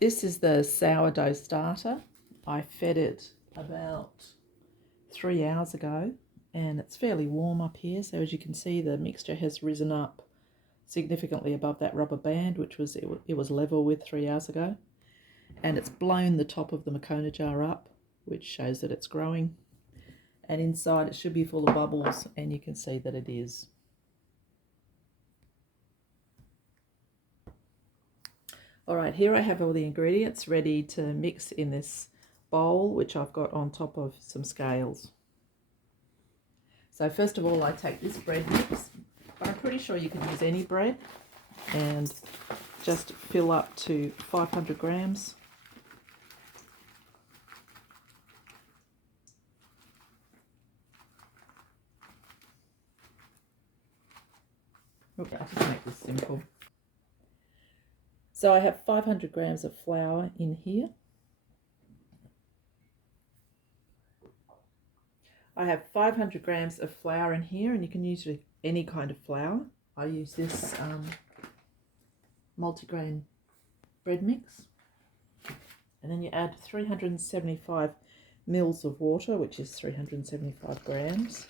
This is the sourdough starter. I fed it about 3 hours ago and it's fairly warm up here, so as you can see the mixture has risen up significantly above that rubber band, which was it was level with 3 hours ago, and it's blown the top of the Makona jar up, which shows that it's growing, and inside it should be full of bubbles, and you can see that it is. Alright, here I have all the ingredients ready to mix in this bowl, which I've got on top of some scales. So first of all I take this bread mix, but I'm pretty sure you can use any bread, and just fill up to 500 grams. Okay, I'll just make this simple. So I have 500 grams of flour in here. I have 500 grams of flour in here, and you can use any kind of flour. I use this multigrain bread mix. And then you add 375 mils of water, which is 375 grams.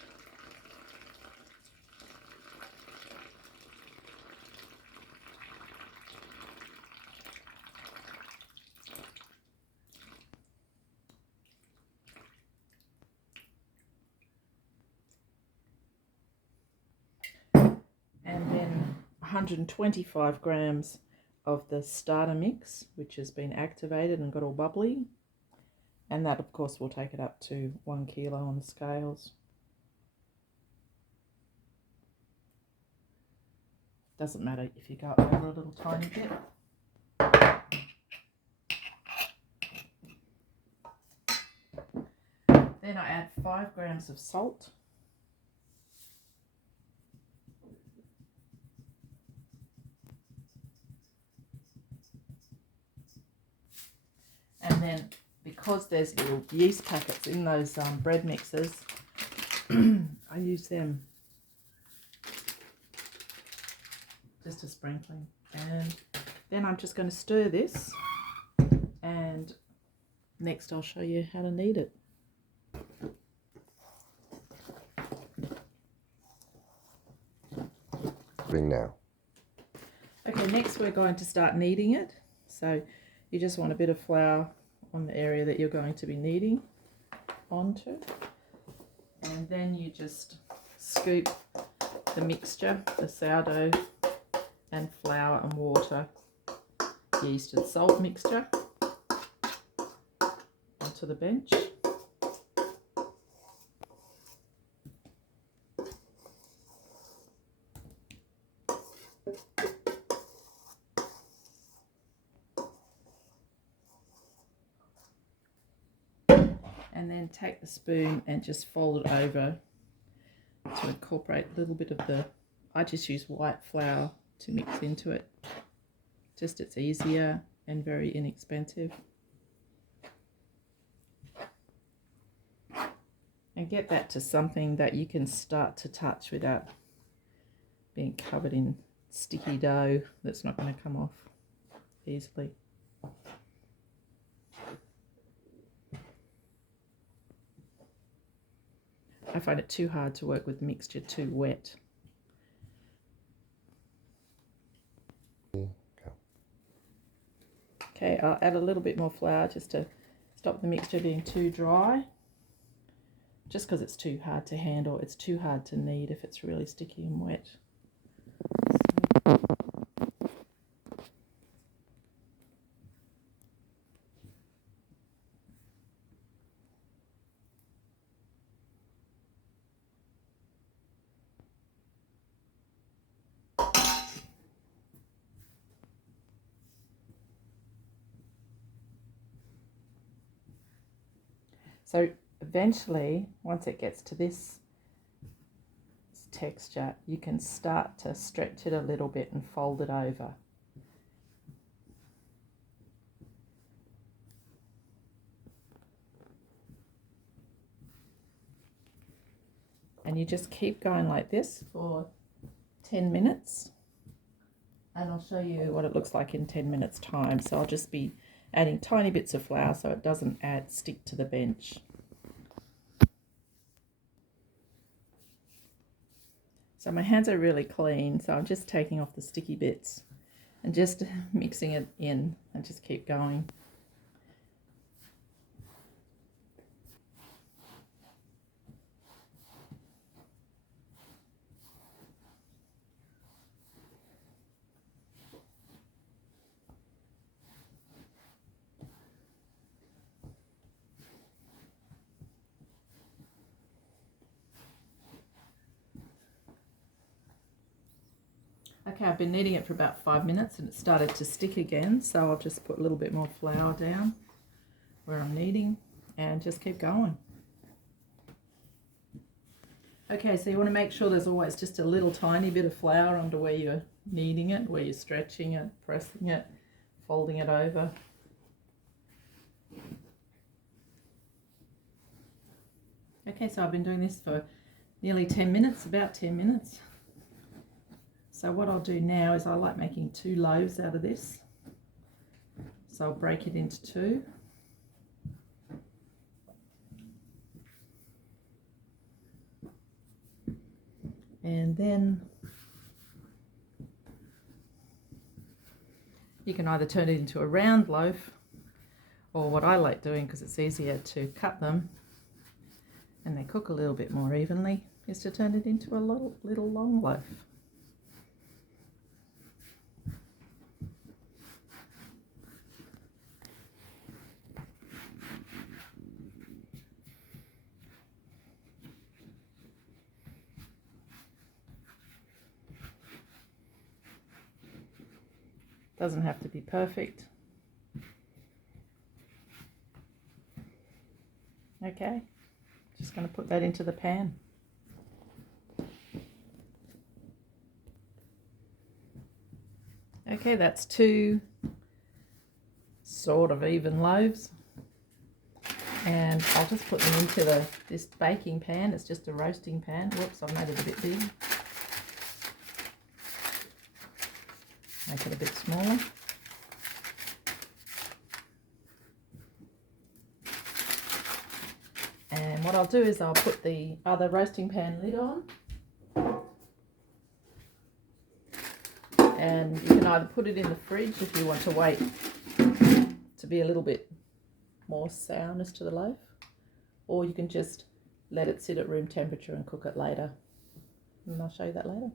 And then 125 grams of the starter mix, which has been activated and got all bubbly. And that, of course, will take it up to 1 kilo on the scales. Doesn't matter if you go over a little tiny bit. Then I add 5 grams of salt. And then, because there's little yeast packets in those bread mixes, I use them just a sprinkling. And then I'm just going to stir this, and next I'll show you how to knead it. Now. Okay, next we're going to start kneading it. So you just want a bit of flour on the area that you're going to be kneading onto, and then you just scoop the mixture, the sourdough and flour and water, yeast and salt mixture, onto the bench. And then take the spoon and just fold it over to incorporate a little bit of the, I just use white flour to mix into it. Just, it's easier and very inexpensive. And get that to something that you can start to touch without being covered in sticky dough that's not going to come off easily. I find it too hard to work with mixture too wet. Okay, I'll add a little bit more flour just to stop the mixture being too dry. Just because it's too hard to handle, it's too hard to knead if it's really sticky and wet. So eventually, once it gets to this texture, you can start to stretch it a little bit and fold it over. And you just keep going like this for 10 minutes. And I'll show you what it looks like in 10 minutes time. So I'll just be adding tiny bits of flour so it doesn't stick to the bench. So my hands are really clean, so I'm just taking off the sticky bits and just mixing it in and just keep going. Okay, I've been kneading it for about 5 minutes and it started to stick again, so I'll just put a little bit more flour down where I'm kneading and just keep going. Okay, so you want to make sure there's always just a little tiny bit of flour under where you're kneading it, where you're stretching it, pressing it, folding it over. Okay, so I've been doing this for nearly 10 minutes, about 10 minutes. So what I'll do now is I like making 2 loaves out of this. So I'll break it into 2. And then you can either turn it into a round loaf, or what I like doing, because it's easier to cut them and they cook a little bit more evenly, is to turn it into a little long loaf. Doesn't have to be perfect. Okay, just going to put that into the pan. Okay, that's 2 sort of even loaves. And I'll just put them into this baking pan. It's just a roasting pan. Whoops, I've made it a bit big. Make it a bit smaller. And what I'll do is I'll put the other roasting pan lid on. And you can either put it in the fridge if you want to wait to be a little bit more sourness to the loaf, or you can just let it sit at room temperature and cook it later. And I'll show you that later.